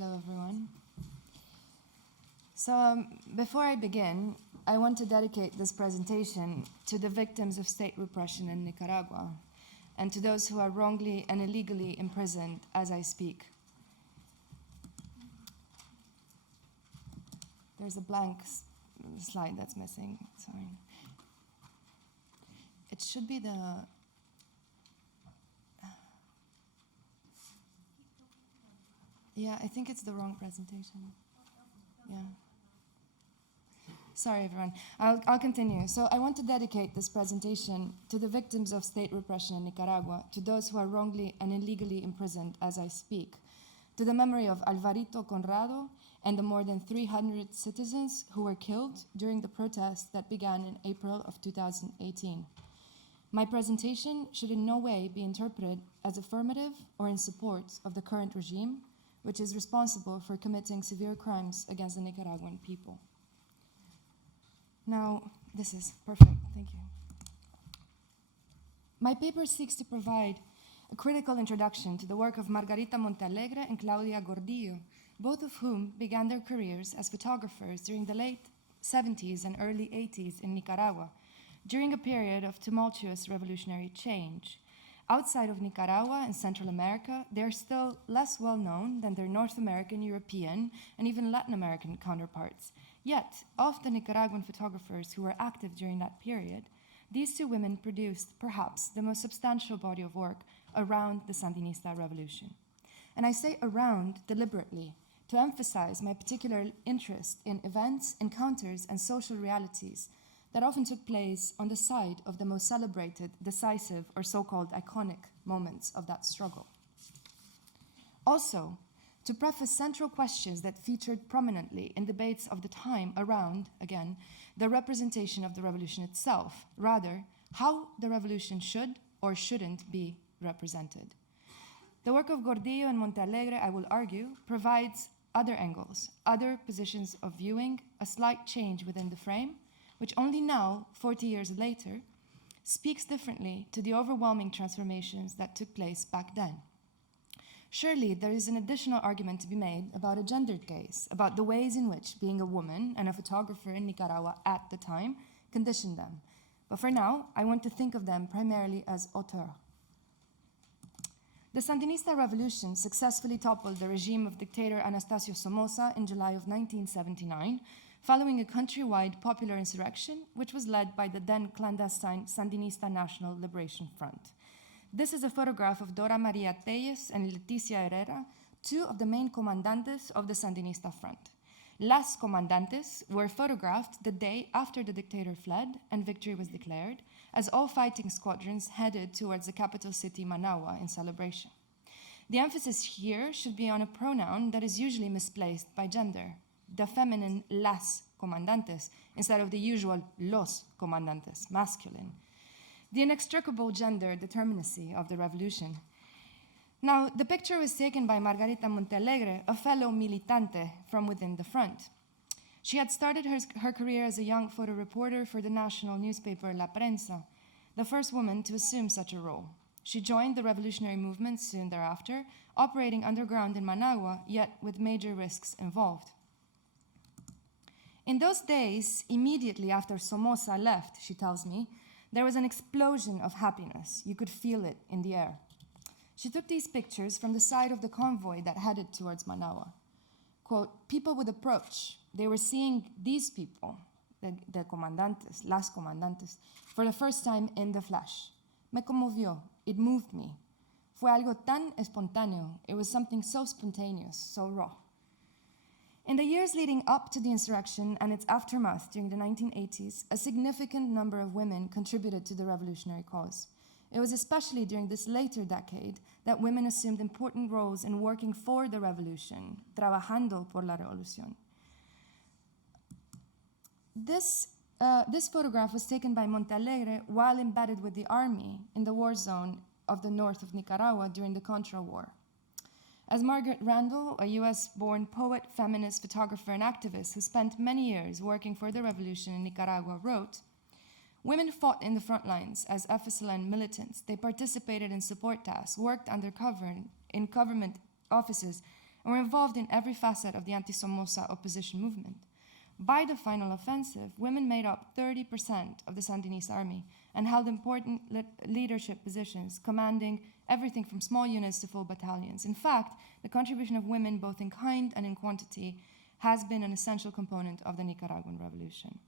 Hello, everyone. So before I begin, I want to dedicate this presentation to the victims of state repression in Nicaragua and to those who are wrongly and illegally imprisoned as I speak. There's a blank slide that's missing, sorry. It should be the... Yeah, I think it's the wrong presentation. Yeah. Sorry, everyone. I'll continue. So I want to dedicate this presentation to the victims of state repression in Nicaragua, to those who are wrongly and illegally imprisoned as I speak, to the memory of Alvarito Conrado and the more than 300 citizens who were killed during the protests that began in April of 2018. My presentation should in no way be interpreted as affirmative or in support of the current regime, which is responsible for committing severe crimes against the Nicaraguan people. Now, this is perfect, thank you. My paper seeks to provide a critical introduction to the work of Margarita Montealegreand and Claudia Gordillo, both of whom began their careers as photographers during the late 70s and early 80s in Nicaragua, during a period of tumultuous revolutionary change. Outside of Nicaragua and Central America, they are still less well known than their North American, European, and even Latin American counterparts. Yet, of the Nicaraguan photographers who were active during that period, these two women produced perhaps the most substantial body of work around the Sandinista revolution. And I say around deliberately to emphasize my particular interest in events, encounters, and social realities that often took place on the side of the most celebrated, decisive, or so-called iconic moments of that struggle. Also, to preface central questions that featured prominently in debates of the time around, again, the representation of the revolution itself, rather, how the revolution should or shouldn't be represented. The work of Gordillo and Montealegre, I will argue, provides other angles, other positions of viewing, a slight change within the frame, which only now, 40 years later, speaks differently to the overwhelming transformations that took place back then. Surely there is an additional argument to be made about a gendered gaze, about the ways in which being a woman and a photographer in Nicaragua at the time conditioned them. But for now, I want to think of them primarily as auteurs. The Sandinista revolution successfully toppled the regime of dictator Anastasio Somoza in July of 1979, following a countrywide popular insurrection, which was led by the then clandestine Sandinista National Liberation Front. This is a photograph of Dora Maria Telles and Leticia Herrera, two of the main comandantes of the Sandinista front. Las comandantes were photographed the day after the dictator fled and victory was declared, as all fighting squadrons headed towards the capital city, Managua, in celebration. The emphasis here should be on a pronoun that is usually misplaced by gender, the feminine las comandantes, instead of the usual los comandantes, masculine. The inextricable gender determinacy of the revolution. Now, the picture was taken by Margarita Montealegre, a fellow militante from within the front. She had started her career as a young photo reporter for the national newspaper La Prensa, the first woman to assume such a role. She joined the revolutionary movement soon thereafter, operating underground in Managua, yet with major risks involved. In those days, immediately after Somoza left, she tells me, there was an explosion of happiness. You could feel it in the air. She took these pictures from the side of the convoy that headed towards Managua. Quote, people would approach. They were seeing these people, the comandantes, las comandantes, for the first time in the flesh. Me conmovió. It moved me. Fue algo tan espontáneo. It was something so spontaneous, so raw. In the years leading up to the insurrection and its aftermath during the 1980s, a significant number of women contributed to the revolutionary cause. It was especially during this later decade that women assumed important roles in working for the revolution, trabajando por la revolución. This photograph was taken by Montealegre while embedded with the army in the war zone of the north of Nicaragua during the Contra War. As Margaret Randall, a US-born poet, feminist, photographer, and activist who spent many years working for the revolution in Nicaragua, wrote, women fought in the front lines as FSLN militants. They participated in support tasks, worked undercover in government offices, and were involved in every facet of the anti-Somoza opposition movement. By the final offensive, women made up 30% of the Sandinista army and held important leadership positions, commanding everything from small units to full battalions. In fact, the contribution of women, both in kind and in quantity, has been an essential component of the Nicaraguan revolution.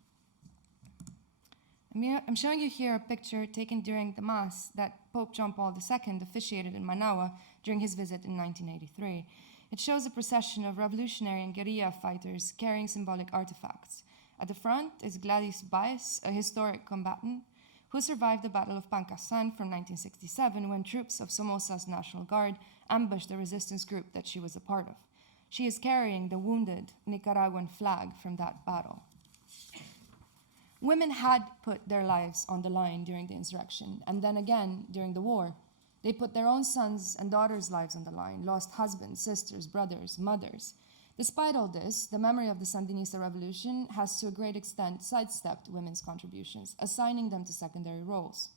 I'm showing you here a picture taken during the Mass that Pope John Paul II officiated in Managua during his visit in 1983. It shows a procession of revolutionary and guerrilla fighters carrying symbolic artifacts. At the front is Gladys Baez, a historic combatant who survived the Battle of Pancasan from 1967 when troops of Somoza's National Guard ambushed the resistance group that she was a part of. She is carrying the wounded Nicaraguan flag from that battle. Women had put their lives on the line during the insurrection, and then again during the war. They put their own sons' and daughters' lives on the line, lost husbands, sisters, brothers, mothers. Despite all this, the memory of the Sandinista revolution has to a great extent sidestepped women's contributions, assigning them to secondary roles.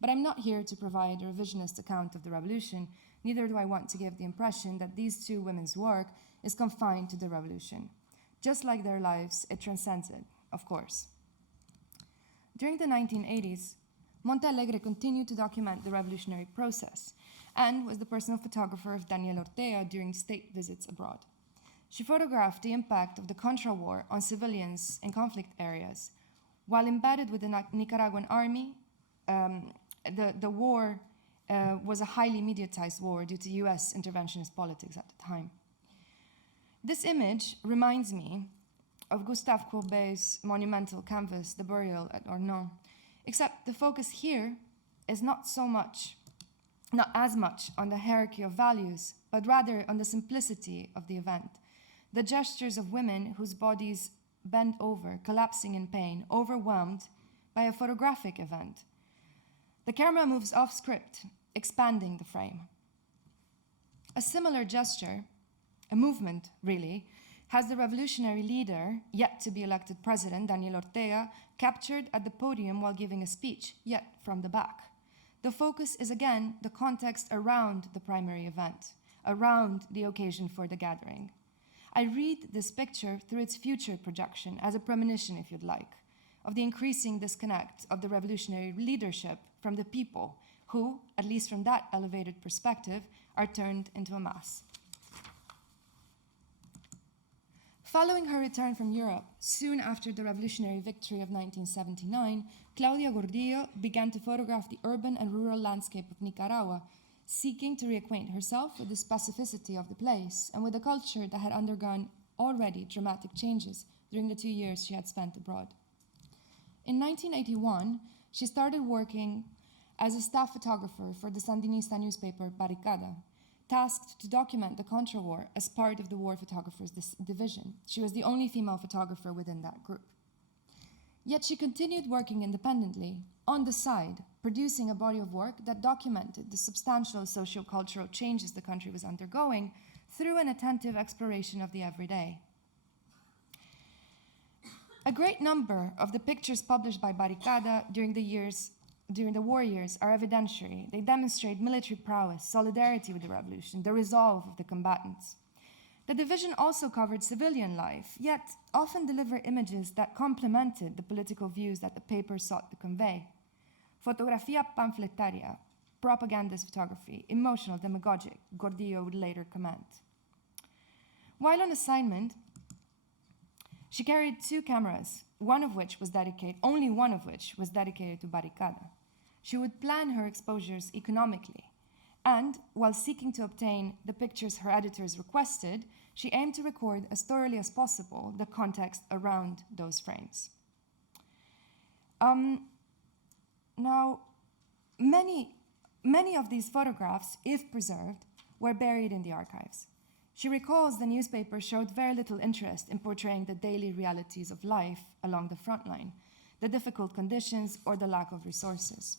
But I'm not here to provide a revisionist account of the revolution, neither do I want to give the impression that these two women's work is confined to the revolution. Just like their lives, it transcends it, of course. During the 1980s, Montealegreand continued to document the revolutionary process and was the personal photographer of Daniel Ortega during state visits abroad. She photographed the impact of the Contra War on civilians in conflict areas. While embedded with the Nicaraguan army, the war was a highly mediatized war due to US interventionist politics at the time. This image reminds me of Gustave Courbet's monumental canvas, The Burial at Ornans, except the focus here is not as much on the hierarchy of values, but rather on the simplicity of the event. The gestures of women whose bodies bend over, collapsing in pain, overwhelmed by a photographic event. The camera moves off script, expanding the frame. A similar gesture, a movement really, has the revolutionary leader, yet to be elected president, Daniel Ortega, captured at the podium while giving a speech, yet from the back. The focus is again the context around the primary event, around the occasion for the gathering. I read this picture through its future projection as a premonition, if you'd like, of the increasing disconnect of the revolutionary leadership from the people who, at least from that elevated perspective, are turned into a mass. Following her return from Europe, soon after the revolutionary victory of 1979, Claudia Gordillo began to photograph the urban and rural landscape of Nicaragua, seeking to reacquaint herself with the specificity of the place and with a culture that had undergone already dramatic changes during the 2 years she had spent abroad. In 1981, she started working as a staff photographer for the Sandinista newspaper Barricada, tasked to document the Contra War as part of the War Photographers Division. She was the only female photographer within that group. Yet she continued working independently, on the side, producing a body of work that documented the substantial socio-cultural changes the country was undergoing through an attentive exploration of the everyday. A great number of the pictures published by Barricada during the war years are evidentiary. They demonstrate military prowess, solidarity with the revolution, the resolve of the combatants. The division also covered civilian life, yet often delivered images that complemented the political views that the paper sought to convey. Fotografía panfletaria, propagandist photography, emotional, demagogic, Gordillo would later comment. While on assignment, she carried 2 cameras, only one of which was dedicated to Barricada. She would plan her exposures economically, and while seeking to obtain the pictures her editors requested, she aimed to record as thoroughly as possible the context around those frames. Now, many of these photographs, if preserved, were buried in the archives. She recalls the newspaper showed very little interest in portraying the daily realities of life along the front line, the difficult conditions, or the lack of resources.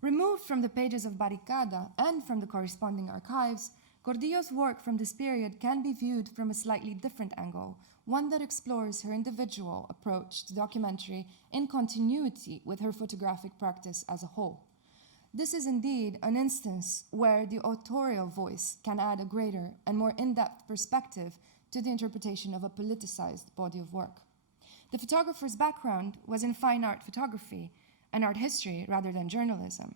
Removed from the pages of Barricada and from the corresponding archives, Gordillo's work from this period can be viewed from a slightly different angle, one that explores her individual approach to documentary in continuity with her photographic practice as a whole. This is indeed an instance where the authorial voice can add a greater and more in-depth perspective to the interpretation of a politicized body of work. The photographer's background was in fine art photography and art history rather than journalism.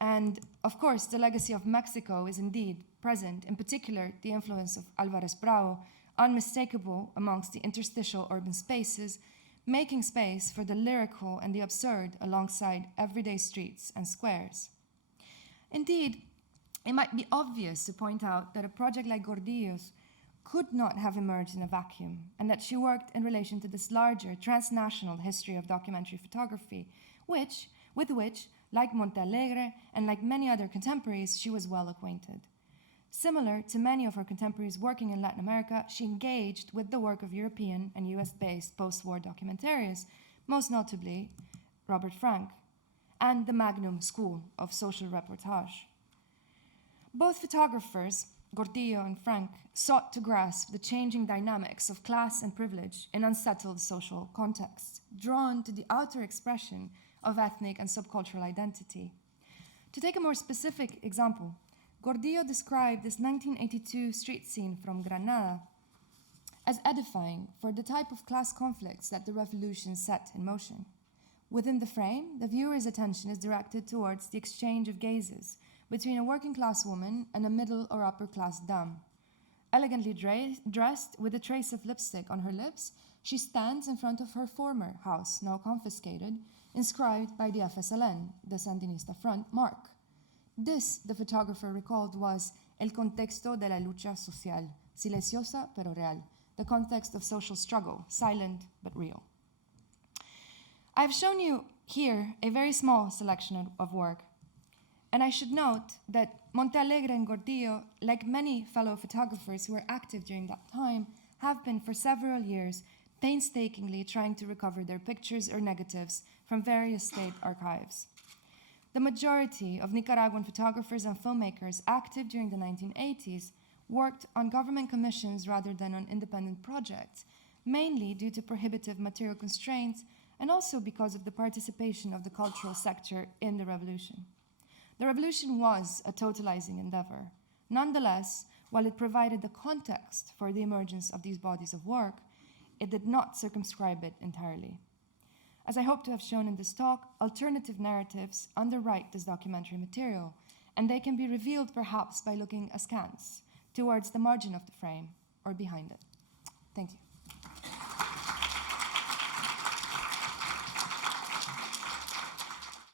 And of course, the legacy of Mexico is indeed present, in particular, the influence of Alvarez Bravo, unmistakable amongst the interstitial urban spaces, making space for the lyrical and the absurd alongside everyday streets and squares. Indeed, it might be obvious to point out that a project like Gordillo's could not have emerged in a vacuum, and that she worked in relation to this larger transnational history of documentary photography, with which, like Montealegreand and like many other contemporaries, she was well acquainted. Similar to many of her contemporaries working in Latin America, she engaged with the work of European and US-based post-war documentarians, most notably Robert Frank, and the Magnum School of Social Reportage. Both photographers, Gordillo and Frank, sought to grasp the changing dynamics of class and privilege in unsettled social contexts, drawn to the outer expression of ethnic and subcultural identity. To take a more specific example, Gordillo described this 1982 street scene from Granada as edifying for the type of class conflicts that the revolution set in motion. Within the frame, the viewer's attention is directed towards the exchange of gazes between a working-class woman and a middle or upper-class dame. Elegantly dressed with a trace of lipstick on her lips, she stands in front of her former house, now confiscated, inscribed by the FSLN, the Sandinista front, mark. This, the photographer recalled, was el contexto de la lucha social, silenciosa pero real, the context of social struggle, silent but real. I've shown you here a very small selection of work, and I should note that Montealegreand and Gordillo, like many fellow photographers who were active during that time, have been for several years painstakingly trying to recover their pictures or negatives from various state archives. The majority of Nicaraguan photographers and filmmakers active during the 1980s worked on government commissions rather than on independent projects, mainly due to prohibitive material constraints and also because of the participation of the cultural sector in the revolution. The revolution was a totalizing endeavor. Nonetheless, while it provided the context for the emergence of these bodies of work, it did not circumscribe it entirely. As I hope to have shown in this talk, alternative narratives underwrite this documentary material, and they can be revealed perhaps by looking askance towards the margin of the frame or behind it. Thank you.